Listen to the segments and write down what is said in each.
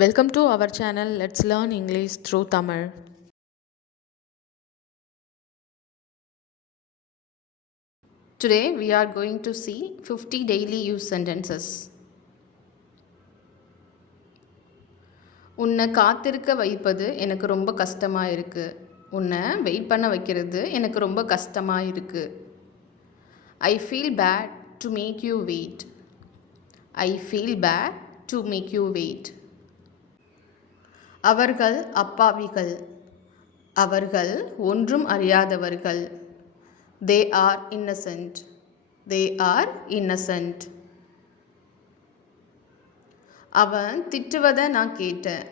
Welcome to our channel. Let's learn English through Tamil. Today we are going to see 50 daily use sentences. உன்னை காத்திருக்க வைப்பது எனக்கு ரொம்ப கஷ்டமாக இருக்குது. உன்னை வெயிட் பண்ண வைக்கிறது எனக்கு ரொம்ப கஷ்டமாக இருக்குது. I feel bad to make you wait. I feel bad to make you wait. அவர்கள் அப்பாவிகள். அவர்கள் ஒன்றும் அறியாதவர்கள். They are innocent. They are innocent. அவன் திட்டுவதை நான் கேட்டேன்.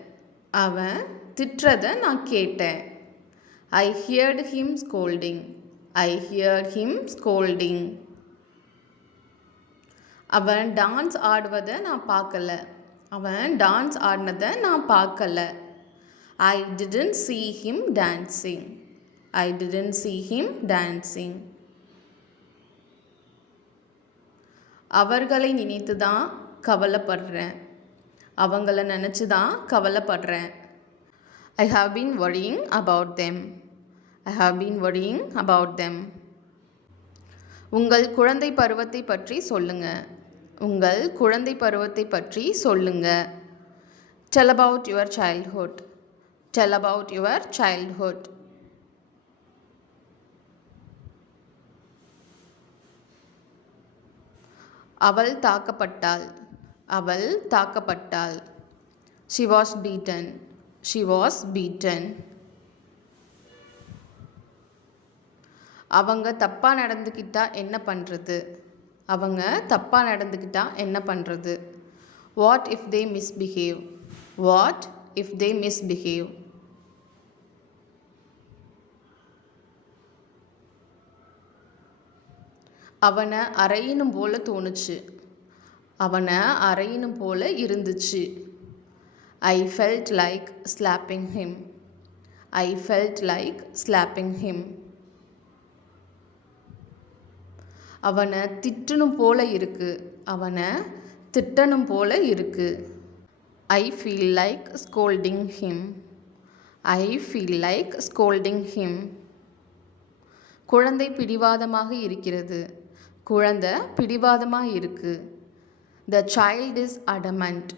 அவன் திட்டுறதை நான் கேட்டேன். I heard him scolding. I heard him scolding. அவன் டான்ஸ் ஆடுவதை நான் பார்க்கல. அவன் டான்ஸ் ஆடினதை நான் பார்க்கல. I didn't see him dancing. I didn't see him dancing. அவர்களை நினைத்து தான் கவலைப்படுறேன். அவங்கள நினச்சி தான் கவலைப்படுறேன். I have been worrying about them. I have been worrying about them. உங்கள் குழந்தை பருவத்தை பற்றி சொல்லுங்க. உங்கள் குழந்தை பருவத்தை பற்றி சொல்லுங்க. Tell about your childhood. Tell about your childhood. அவள் தாக்கப்பட்டாள். அவள் தாக்கப்பட்டாள். She was beaten. She was beaten. அவங்க தப்பா நடந்துக்கிட்டா என்ன பண்ணுறது? அவங்க தப்பா நடந்துக்கிட்டா என்ன பண்ணுறது? What if they misbehave? What if they misbehave? அவனை அறையணும் போல தோணுச்சு. அவனை அறையணும் போல இருந்துச்சு. I felt like slapping him. I felt like slapping him. அவனை திட்டணும் போல இருக்கு. அவனை திட்டணும் போல இருக்கு. I feel like scolding him. I feel like scolding him. குழந்தை பிடிவாதமாக இருக்கிறது. குழந்தை பிடிவாதமாக இருக்கு. The child is adamant.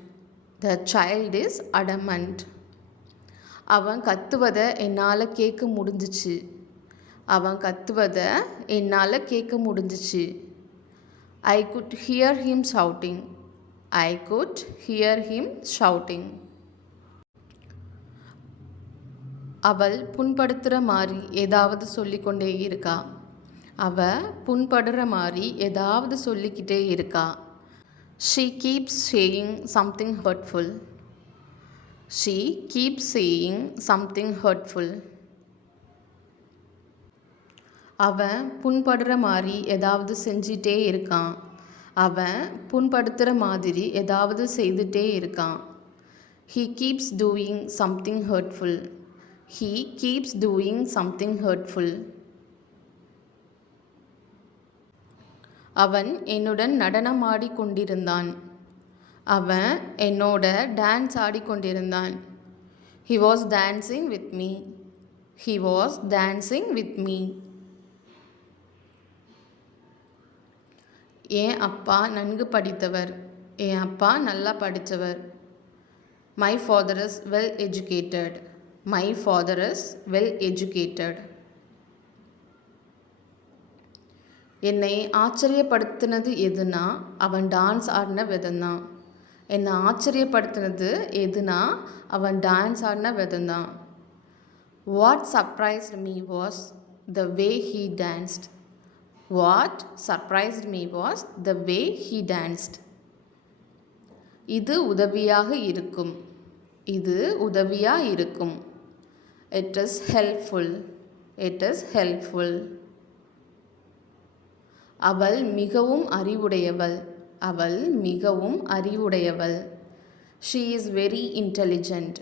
The child is adamant. அவன் கத்துவதை என்னால் கேட்க முடிஞ்சிச்சு. அவன் கத்துவதை என்னால் கேட்க முடிஞ்சிச்சு. I could hear him shouting. I could hear him shouting. அவள் புண்படுத்துகிற மாதிரி ஏதாவது சொல்லிக்கொண்டே இருக்கா. அவள் புண்படுற மாதிரி ஏதாவது சொல்லிக்கிட்டே இருக்கா. She keeps saying something hurtful. She keeps saying something hurtful. அவன் புண்படுற மாதிரி ஏதாவது செஞ்சிட்டே இருக்கான். அவன் புண்படுத்துகிற மாதிரி ஏதாவது செய்துட்டே இருக்கான். He keeps doing something hurtful. He keeps doing something hurtful. அவன் என்னுடன் நடனம் ஆடிக்கொண்டிருந்தான். அவன் என்னோட dance ஆடிக்கொண்டிருந்தான். He was dancing with me. He was dancing with me. என் அப்பா நன்கு படித்தவர். என் அப்பா நல்லா படித்தவர். My father is well educated. My father is well educated. என்னை ஆச்சரியப்படுத்தினது எதுனா அவன் டான்ஸ் ஆடின விதம்தான். என்னை ஆச்சரியப்படுத்தினது எதுனா அவன் டான்ஸ் ஆடின விதம்தான். What surprised me was the way he danced. What surprised me was the way he danced. இது உதவியாக இருக்கும். இது உதவியாக இருக்கும். It is helpful. It is helpful. அவள் மிகவும் அறிவுடையவள். அவள் மிகவும் அறிவுடையவள். She is very intelligent.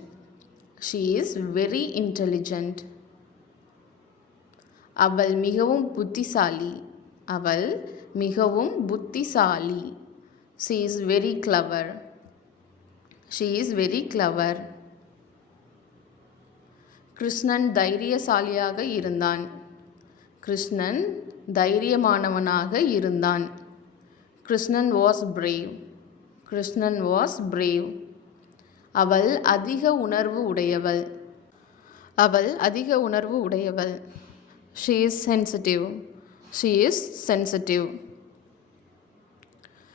She is very intelligent. அவள் மிகவும் புத்திசாலி. அவள் மிகவும் புத்திசாலி. She is very clever. She is very clever. Krishnan தைரியசாலியாக இருந்தான். கிருஷ்ணன் தைரியமானவனாக இருந்தான். Krishnan was brave. Krishnan was brave. அவள் அதிக உணர்வு உடையவள். அவள் அதிக உணர்வு உடையவள். She is sensitive. She is sensitive.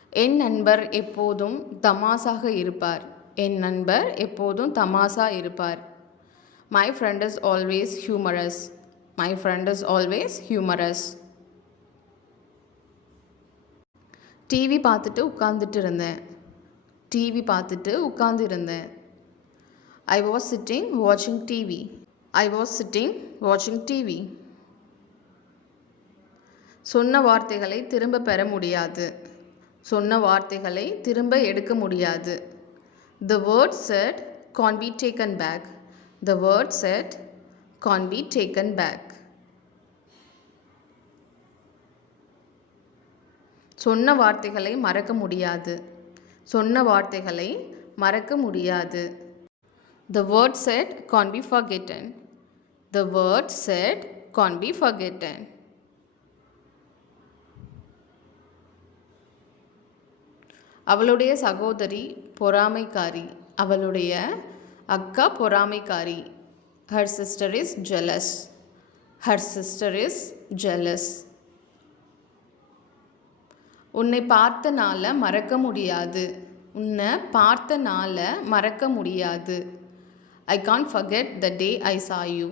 என் நண்பர் எப்போதும் தமாசாக இருப்பார். என் நண்பர் எப்போதும் தமாசா இருப்பார். My friend is always humorous. My friend is always humorous. TV பார்த்துட்டு உட்கார்ந்துட்டு இருந்தேன். டிவி பார்த்துட்டு உட்கார்ந்து இருந்தேன். I was sitting watching TV. I was sitting watching TV. சொன்ன வார்த்தைகளை திரும்ப பெற முடியாது. சொன்ன வார்த்தைகளை திரும்ப எடுக்க முடியாது. The word said can't be taken back. The word said can't be taken back. சொன்ன வார்த்தைகளை மறக்க முடியாது. சொன்ன வார்த்தைகளை மறக்க முடியாது. The word said can't be forgotten. The word said can't be forgotten. அவளுடைய சகோதரி பொறாமைக்காரி. அவளுடைய அக்கா பொறாமைக்காரி. Her sister is jealous. Her sister is jealous. உன்னை பார்த்த நாளை மறக்க முடியாது. உன்னை பார்த்த நாளை மறக்க முடியாது. I can't forget the day I saw you.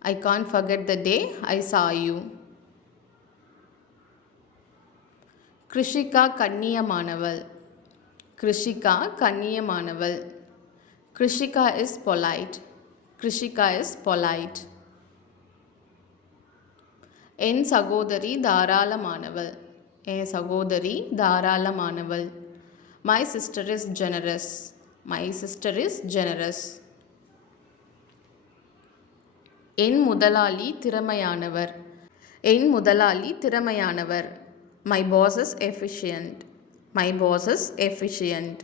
I can't forget the day I saw you. Krishika கண்ணியமானவள். Krishika கண்ணியமானவள். Krishika is polite. Krishika is polite. என் சகோதரி தாராளமானவள். என் சகோதரி தாராளமானவள். My sister is generous. My sister is generous. என் முதலாளி திறமையானவர். என் முதலாளி திறமையானவர். My boss is efficient. My boss is efficient.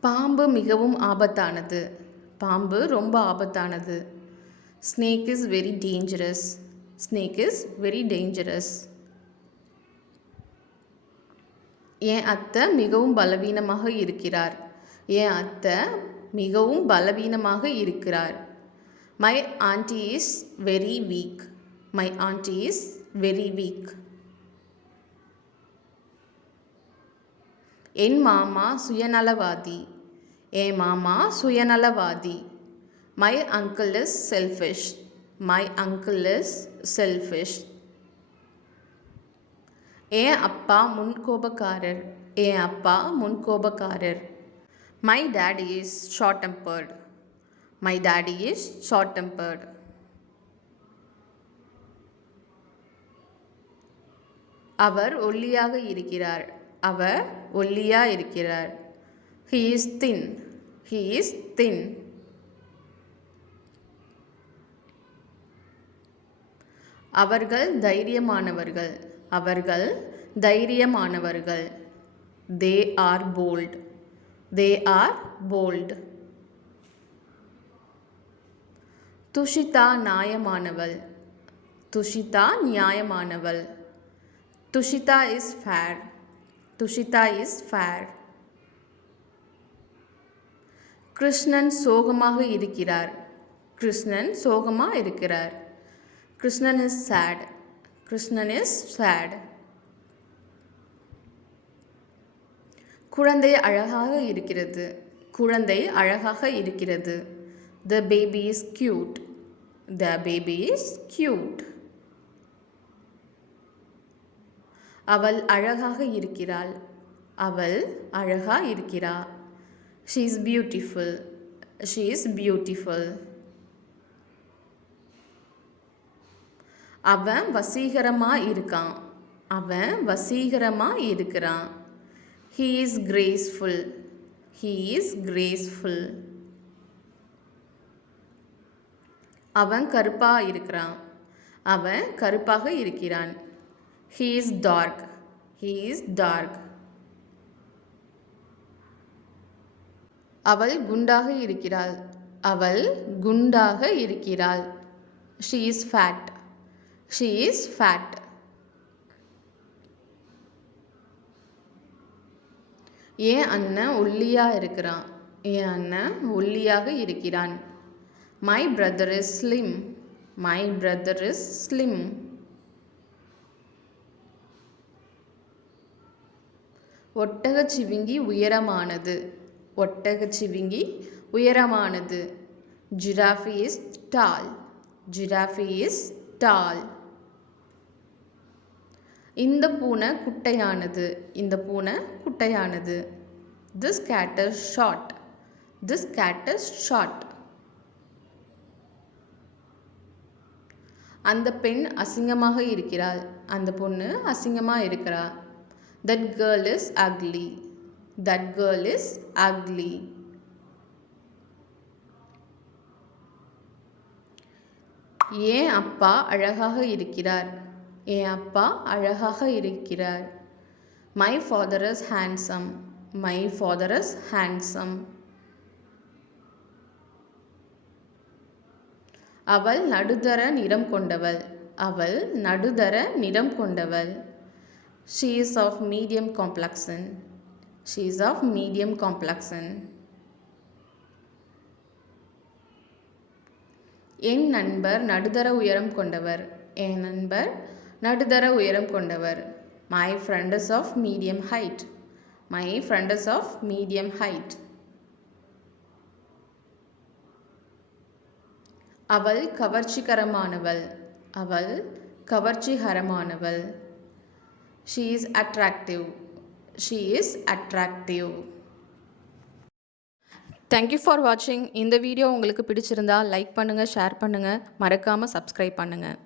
பாம்பு மிகவும் ஆபத்தானது. பாம்பு ரொம்ப ஆபத்தானது. Snake is very dangerous. Snake is very dangerous. என் அத்தை மிகவும் பலவீனமாக இருக்கிறார். என் அத்தை மிகவும் பலவீனமாக இருக்கிறார். My auntie is very weak. My auntie is very weak. என் மாமா சுயநலவாதி. என் மாமா சுயநலவாதி. My uncle is selfish. My uncle is selfish. என் அப்பா முன்கோபக்காரர். என் அப்பா முன்கோபக்காரர். My daddy is short-tempered. My daddy is short-tempered. அவர் ஒல்லியாக இருக்கிறார். அவர் ஒல்லியா இருக்கிறார். He is thin. He is thin. அவர்கள் தைரியமானவர்கள். அவர்கள் தைரியமானவர்கள். They are bold. They are bold. துஷிதா நியாயமானவள். துஷிதா நியாயமானவள். துஷிதா is fair. துஷிதா is fair. Krishnan சோகமாக இருக்கிறார். கிருஷ்ணன் சோகமாக இருக்கிறார். Krishnan is sad. Krishnan is sad. குழந்தை அழகாக இருக்கிறது. குழந்தை அழகாக இருக்கிறது. The baby is cute. The baby is cute. அவள் அழகாக இருக்கிறாள். அவள் அழகா இருக்கிறாள். She is beautiful. She is beautiful. அவன் வசீகரமா இருக்கான். அவன் வசீகரமா இருக்கிறான். He is graceful. He is graceful. அவன் கருப்பா இருக்கிறான். அவன் கருப்பாக இருக்கிறான். He is dark. He is dark. அவள் குண்டாக இருக்கிறாள். அவள் குண்டாக இருக்கிறாள். She is fat. She is fat. என் அண்ணன் ஒல்லியா இருக்கிறான். என் அண்ணன் ஒல்லியாக இருக்கிறான். My brother is slim. My brother is slim. ஒட்டகச்சிவிங்கி உயரமானது. ஒட்டகச்சிவிங்கி உயரமானது. Giraffe is tall. Giraffe is tall. இந்த பூனை குட்டையானது. இந்த பூனை குட்டையானது. This cat is short. This cat is short. அந்த பெண் அசிங்கமாக இருக்கிறாள். அந்த பொண்ணு அசிங்கமாக இருக்கிறாள். That girl is ugly. That girl is ugly. என் அப்பா அழகாக இருக்கிறார். என் அப்பா அழகாக இருக்கிறார். My father is handsome. My father is handsome. அவள் நடுத்தர நிறம் கொண்டவள். அவள் நடுத்தர நிறம் கொண்டவள். She is of medium complexion. She is of medium complexion. என் நண்பர் நடுத்தர உயரம் கொண்டவர். என் நண்பர் நடுத்தர உயரம் கொண்டவர். My friend is of medium height. My friend is of medium height. அவள் கவர்ச்சிகரமானவள். அவள் கவர்ச்சிகரமானவள். She is attractive. She is attractive. Thank you for watching. இந்த வீடியோ உங்களுக்கு பிடிச்சிருந்தா லைக் பண்ணுங்கள், ஷேர் பண்ணுங்கள், மறக்காமல் சப்ஸ்கிரைப் பண்ணுங்கள்.